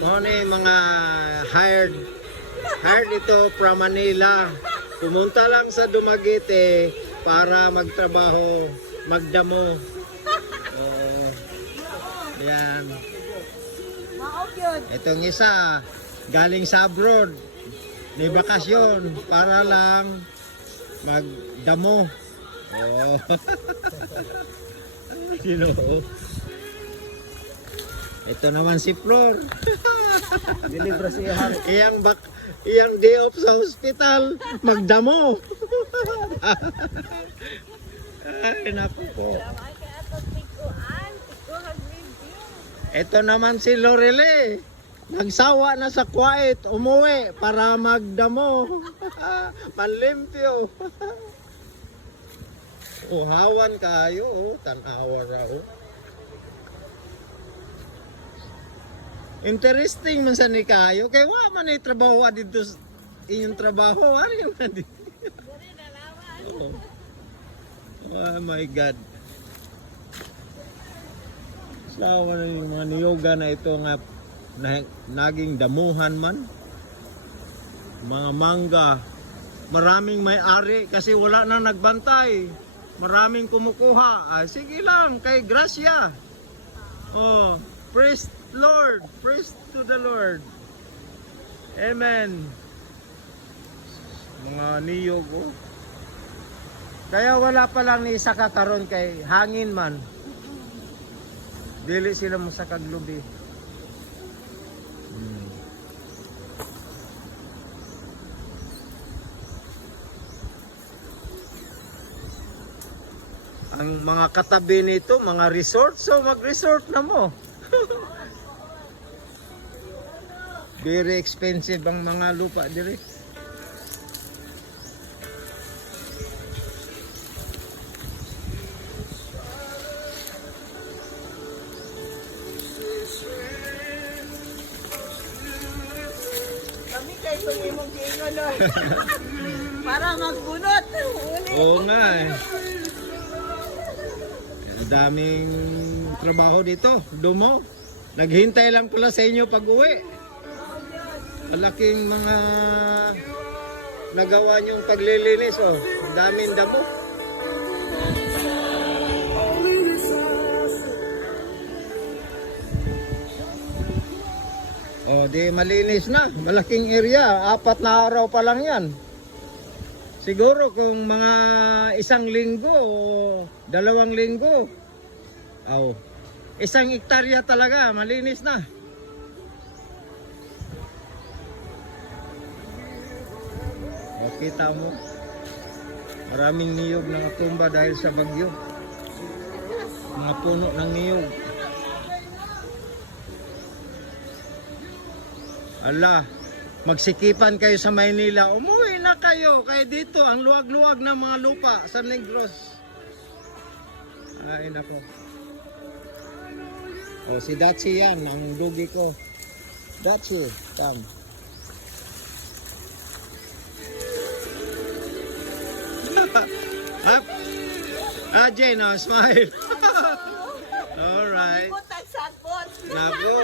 Mga hired ito from Manila. Pumunta lang sa Dumaguete para magtrabaho, magdamo. Yan. Itong isa, galing sa abroad. May bakasyon para lang magdamo. Ito naman si Flor. Deliver siya. Iyang day off sa hospital, magdamo. Ay, naku po. Ito naman si Lorele. Nagsawa na sa quiet, umuwi para magdamo. Manlimpyo. Uhawan kayo, tanawa raw. Interesting man sa ni kayo. Kaya wa man ay trabaho dito inyong trabaho. Ano yung man dito? Oh my God. Sawa na yung mga niyoga na ito nga naging damuhan man. Mga mangga. Maraming may-ari kasi wala na nagbantay. Maraming kumukuha. Sige lang, kay Gracia. Praise Lord, praise to the Lord. Amen. Mga niyog, Kaya wala pa lang ni isa kakaroon kay hangin man. Dili sila mo sa kaglubi. Ang mga katabi nito, mga resort, so mag-resort na mo. Very expensive ang mga lupa diri. Kami kayo imong giingon no. Para magbunot. Oo nga eh. Ang daming trabaho dito. Dumo. Naghintay lang pala sa inyo pag-uwi. Malaking mga nagawa niyong paglilinis, Ang daming damo. Di malinis na. Malaking area. 4 na araw pa lang yan. Siguro kung mga 1 linggo o 2 linggo. 1 hektarya talaga. Malinis na. Kita mo, maraming niyog na natumba dahil sa bagyo. Mga puno ng niyog. Ala, magsikipan kayo sa Maynila. Umuwi na kayo. Kaya dito, ang luwag-luwag ng mga lupa sa Negros. Ay, nako. Si Dachi yan, ang dugi ko. Dachi, come. Jay, no, smile. All right. Naku.